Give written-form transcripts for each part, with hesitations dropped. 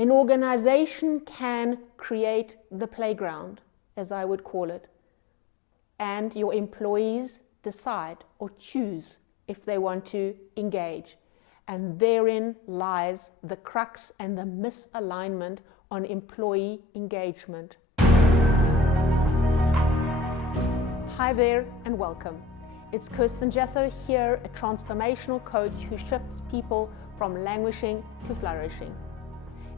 An organization can create the playground, as I would call it, and your employees decide or choose if they want to engage. And therein lies the crux and the misalignment on employee engagement. Hi there and welcome. It's Kirsten Jethro here, a transformational coach who shifts people from languishing to flourishing.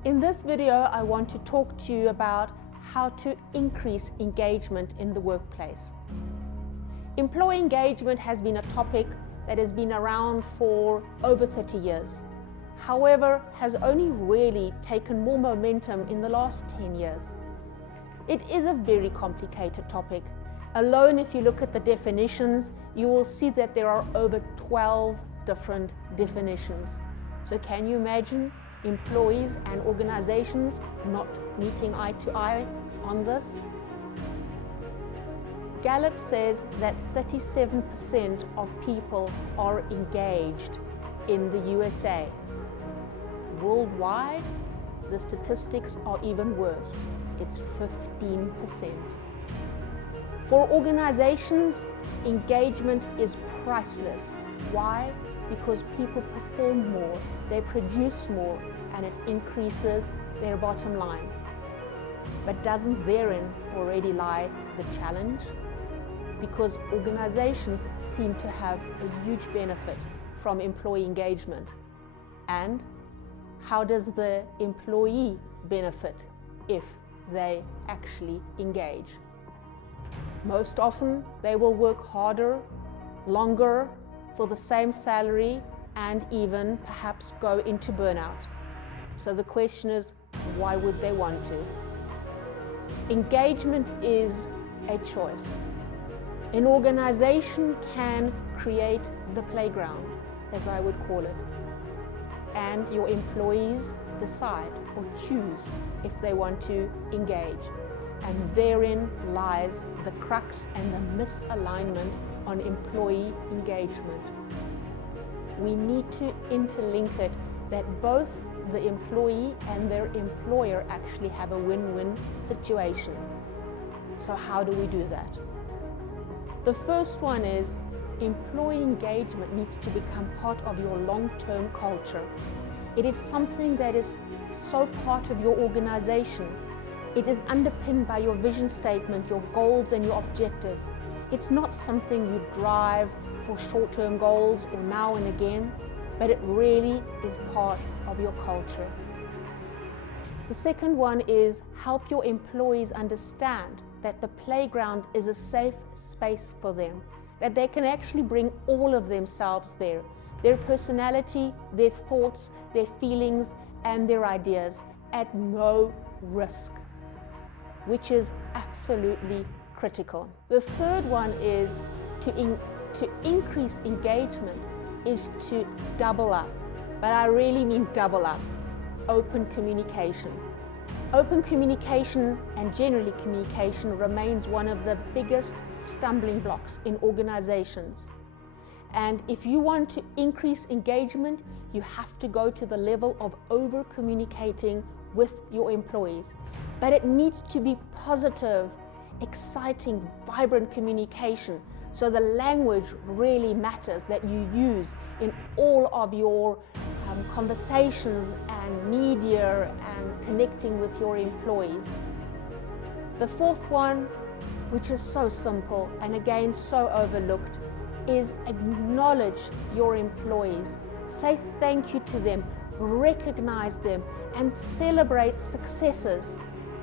In this video, I want to talk to you about how to increase engagement in the workplace. Employee engagement has been a topic that has been around for over 30 years. However, has only really taken more momentum in the last 10 years. It is a very complicated topic. Alone, if you look at the definitions, you will see that there are over 12 different definitions. So can you imagine employees and organizations not meeting eye to eye on this? Gallup says that 37% of people are engaged in the USA. Worldwide, the statistics are even worse. It's 15%. For organizations, engagement is priceless. Why? Because people perform more, they produce more, and it increases their bottom line. But doesn't therein already lie the challenge? Because organizations seem to have a huge benefit from employee engagement. And how does the employee benefit if they actually engage? Most often, they will work harder, longer, for the same salary, and even perhaps go into burnout. So the question is, why would they want to? Engagement is a choice. An organization can create the playground, as I would call it, and your employees decide or choose if they want to engage. And therein lies the crux and the misalignment on employee engagement. We need to interlink it that both the employee and their employer actually have a win-win situation. So how do we do that? The first one is employee engagement needs to become part of your long-term culture. It is something that is so part of your organization. It is underpinned by your vision statement, your goals and your objectives. It's not something you drive for short-term goals or now and again, but it really is part of your culture. The second one is help your employees understand that the playground is a safe space for them, that they can actually bring all of themselves there, their personality, their thoughts, their feelings, and their ideas at no risk, which is absolutely critical. The third one is to increase engagement is to double up, but I really mean double up, open communication. Open communication and generally communication remains one of the biggest stumbling blocks in organizations. And if you want to increase engagement, you have to go to the level of over communicating with your employees. But it needs to be positive, exciting, vibrant communication. So the language really matters that you use in all of your conversations and media and connecting with your employees. The fourth one, which is so simple and again so overlooked, is acknowledge your employees. Say thank you to them, recognize them, and celebrate successes.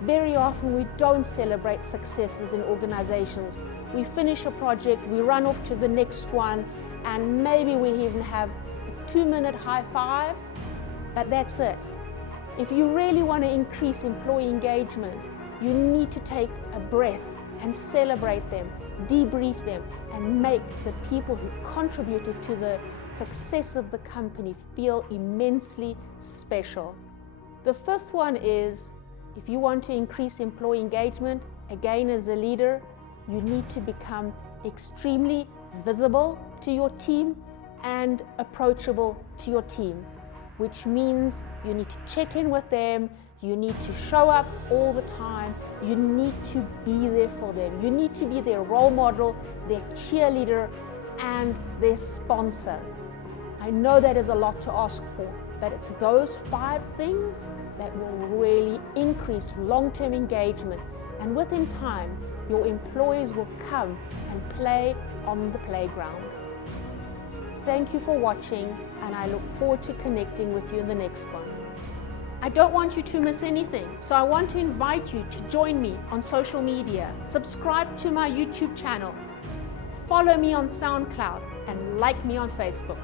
Very often we don't celebrate successes in organizations. We finish a project, we run off to the next one, and maybe we even have 2-minute high fives, but that's it. If you really want to increase employee engagement, you need to take a breath and celebrate them, debrief them, and make the people who contributed to the success of the company feel immensely special. The fifth one is, if you want to increase employee engagement, again as a leader, you need to become extremely visible to your team and approachable to your team, which means you need to check in with them, You need to show up all the time. You need to be there for them. You need to be their role model, their cheerleader, and their sponsor. I know that is a lot to ask for, but it's those 5 things that will really increase long-term engagement. And within time, your employees will come and play on the playground. Thank you for watching, and I look forward to connecting with you in the next one. I don't want you to miss anything, so I want to invite you to join me on social media, subscribe to my YouTube channel, follow me on SoundCloud, and like me on Facebook.